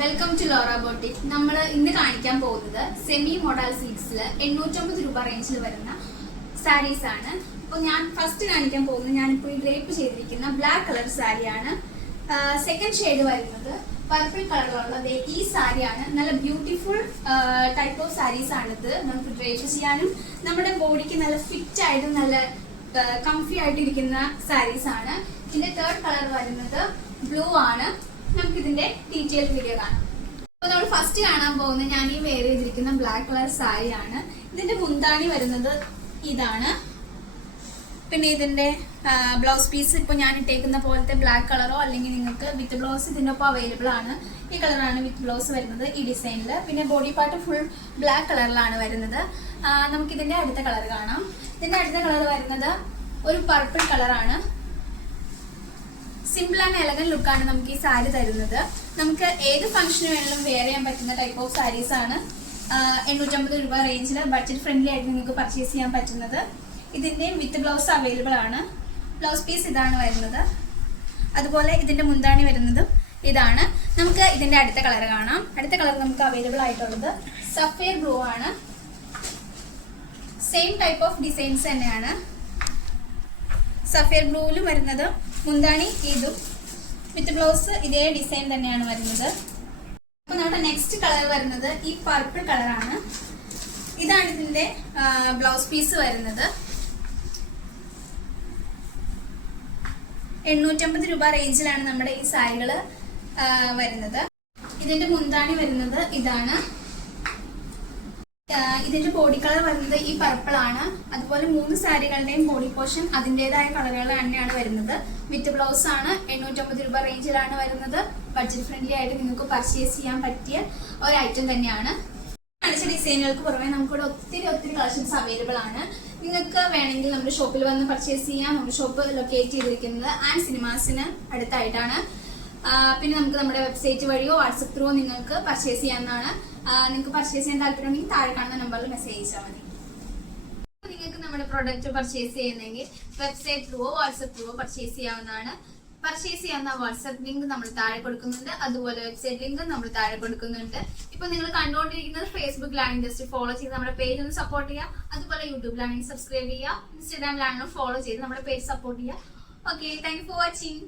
Welcome to Laura boutique. നമ്മൾ ഇന്ന് കാണിക്കാൻ പോകുന്നത് സെമി മോഡൽ സിൽക്സിൽ 850 രൂപ റേഞ്ചിൽ വരുന്ന സാരീസ് ആണ്. അപ്പോൾ ഞാൻ ഫസ്റ്റ് കാണിക്കാൻ പോകുന്നത് ഞാനിപ്പോൾ ഈ ഡ്രേപ്പ് ചെയ്തിരിക്കുന്ന ബ്ലാക്ക് കളർ സാരിയാണ്. സെക്കൻഡ് ഷെയ്ഡ് വരുന്നത് പർപ്പിൾ കളറിലുള്ളത് ഈ സാരിയാണ്. നല്ല ബ്യൂട്ടിഫുൾ ടൈപ്പ് ഓഫ് സാരീസ് ആണിത്. നമുക്ക് ഡ്രേപ്പ് ചെയ്യാനും നമ്മുടെ ബോഡിക്ക് നല്ല ഫിറ്റ് ആയിട്ടും നല്ല കംഫി ആയിട്ടിരിക്കുന്ന സാരീസ് ആണ്. ഇതിന്റെ തേർഡ് കളർ വരുന്നത് ബ്ലൂ ആണ്. നമുക്ക് ഇതിന്റെ ഡീറ്റെയിൽ വീഡിയോ കാണാം. അപ്പൊ നമ്മൾ ഫസ്റ്റ് കാണാൻ പോകുന്നത് ഞാൻ ഈ വെയർ ചെയ്തിരിക്കുന്ന ബ്ലാക്ക് കളർ സാരിയാണ്. ഇതിന്റെ മുന്താണി വരുന്നത് ഇതാണ്. പിന്നെ ഇതിന്റെ ബ്ലൗസ് പീസ് ഇപ്പൊ ഞാൻ ഇട്ടേക്കുന്ന പോലത്തെ ബ്ലാക്ക് കളറോ അല്ലെങ്കിൽ നിങ്ങൾക്ക് വിത്ത് ബ്ലൗസ് ഇതിന്റെ ഒപ്പം അവൈലബിൾ ആണ്. ഈ കളറാണ് വിത്ത് ബ്ലൗസ് വരുന്നത് ഈ ഡിസൈനിൽ. പിന്നെ ബോഡി പാർട്ട് ഫുൾ ബ്ലാക്ക് കളറിലാണ് വരുന്നത്. നമുക്ക് ഇതിന്റെ അടുത്ത കളർ കാണാം. ഇതിന്റെ അടുത്ത കളർ വരുന്നത് ഒരു പർപ്പിൾ കളറാണ്. സിമ്പിൾ ആൻഡ് എലഗൻ ലുക്കാണ് നമുക്ക് ഈ സാരി തരുന്നത്. നമുക്ക് ഏത് ഫംഗ്ഷന് വേണമെങ്കിലും വെയർ ചെയ്യാൻ പറ്റുന്ന ടൈപ്പ് ഓഫ് സാരീസ് ആണ്. 850 രൂപ റേഞ്ചിൽ ബഡ്ജറ്റ് ഫ്രണ്ട്ലി ആയിട്ട് നിങ്ങൾക്ക് പർച്ചേസ് ചെയ്യാൻ പറ്റുന്നത്. ഇതിന്റെ വിത്ത് ബ്ലൗസ് അവൈലബിൾ ആണ്. ബ്ലൗസ് പീസ് ഇതാണ് വരുന്നത്. അതുപോലെ ഇതിന്റെ മുന്താണി വരുന്നതും ഇതാണ്. നമുക്ക് ഇതിന്റെ അടുത്ത കളർ കാണാം. അടുത്ത കളർ നമുക്ക് അവൈലബിൾ ആയിട്ടുള്ളത് സഫയർ ബ്ലൂ ആണ്. സെയിം ടൈപ്പ് ഓഫ് ഡിസൈൻസ് തന്നെയാണ്. സഫയർ ബ്ലൂവിലും വരുന്നത് മുന്താണി ഇതും വിത്ത് ബ്ലൗസ് ഇതേ ഡിസൈൻ തന്നെയാണ് വരുന്നത്. അപ്പൊ നമ്മുടെ നെക്സ്റ്റ് കളർ വരുന്നത് ഈ പർപ്പിൾ കളറാണ്. ഇതാണ് ഇതിന്റെ ബ്ലൗസ് പീസ് വരുന്നത്. 850 രൂപ റേഞ്ചിലാണ് നമ്മുടെ ഈ സാരികൾ വരുന്നത്. ഇതിന്റെ മുന്താണി വരുന്നത് ഇതാണ്. ഇതിന്റെ ബോഡി കളർ വരുന്നത് ഈ പർപ്പിൾ ആണ്. അതുപോലെ 3 സാരികളുടെയും ബോഡി പോർഷൻ അതിൻ്റെതായ കളറുകൾ തന്നെയാണ് വരുന്നത്. വിത്ത് ബ്ലൗസ് ആണ്. 850 രൂപ റേഞ്ചിലാണ് വരുന്നത്. ബഡ്ജറ്റ് ഫ്രണ്ട്ലി ആയിട്ട് നിങ്ങൾക്ക് പർച്ചേസ് ചെയ്യാൻ പറ്റിയ ഒരു ഐറ്റം തന്നെയാണ്. കാണിച്ച ഡിസൈനുകൾക്ക് പുറമെ നമുക്കിവിടെ ഒത്തിരി കളക്ഷൻസ് അവൈലബിൾ ആണ്. നിങ്ങൾക്ക് വേണമെങ്കിൽ നമ്മുടെ ഷോപ്പിൽ വന്ന് പർച്ചേസ് ചെയ്യാം. നമ്മുടെ ഷോപ്പ് ലൊക്കേറ്റ് ചെയ്തിരിക്കുന്നത് ആൻഡ് സിനിമാസിന് അടുത്തായിട്ടാണ്. പിന്നെ നമുക്ക് നമ്മുടെ വെബ്സൈറ്റ് വഴിയോ വാട്സപ്പ് ത്രൂവോ നിങ്ങൾക്ക് പർച്ചേസ് ചെയ്യാവുന്നതാണ്. നിങ്ങൾക്ക് പർച്ചേസ് ചെയ്യാൻ താല്പര്യമുണ്ടെങ്കിൽ താഴെ കാണുന്ന നമ്പറിൽ മെസ്സേജ് ചെയ്താൽ മതി. നിങ്ങൾക്ക് നമ്മുടെ പ്രോഡക്റ്റ് പർച്ചേസ് ചെയ്യുന്നെങ്കിൽ വെബ്സൈറ്റ് ത്രൂവോ വാട്സപ്പ് ത്രൂവോ പർച്ചേസ് ചെയ്യാവുന്നതാണ്. പർച്ചേസ് ചെയ്യാവുന്ന വാട്സപ്പ് ലിങ്ക് നമ്മൾ താഴെ കൊടുക്കുന്നുണ്ട്. അതുപോലെ വെബ്സൈറ്റ് ലിങ്ക് നമ്മൾ താഴെ കൊടുക്കുന്നുണ്ട്. ഇപ്പൊ നിങ്ങൾ കണ്ടുകൊണ്ടിരിക്കുന്നത് ഫേസ്ബുക്കിലാണെങ്കിൽ ജസ്റ്റ് ഫോളോ ചെയ്ത് നമ്മുടെ പേജ് ഒന്ന് സപ്പോർട്ട് ചെയ്യുക. അതുപോലെ യൂട്യൂബിലാണെങ്കിൽ സബ്സ്ക്രൈബ് ചെയ്യുക. ഇൻസ്റ്റാഗ്രാമിലാണെങ്കിലും ഫോളോ ചെയ്ത് നമ്മുടെ പേജ് സപ്പോർട്ട് ചെയ്യുക. Okay, thank you for watching.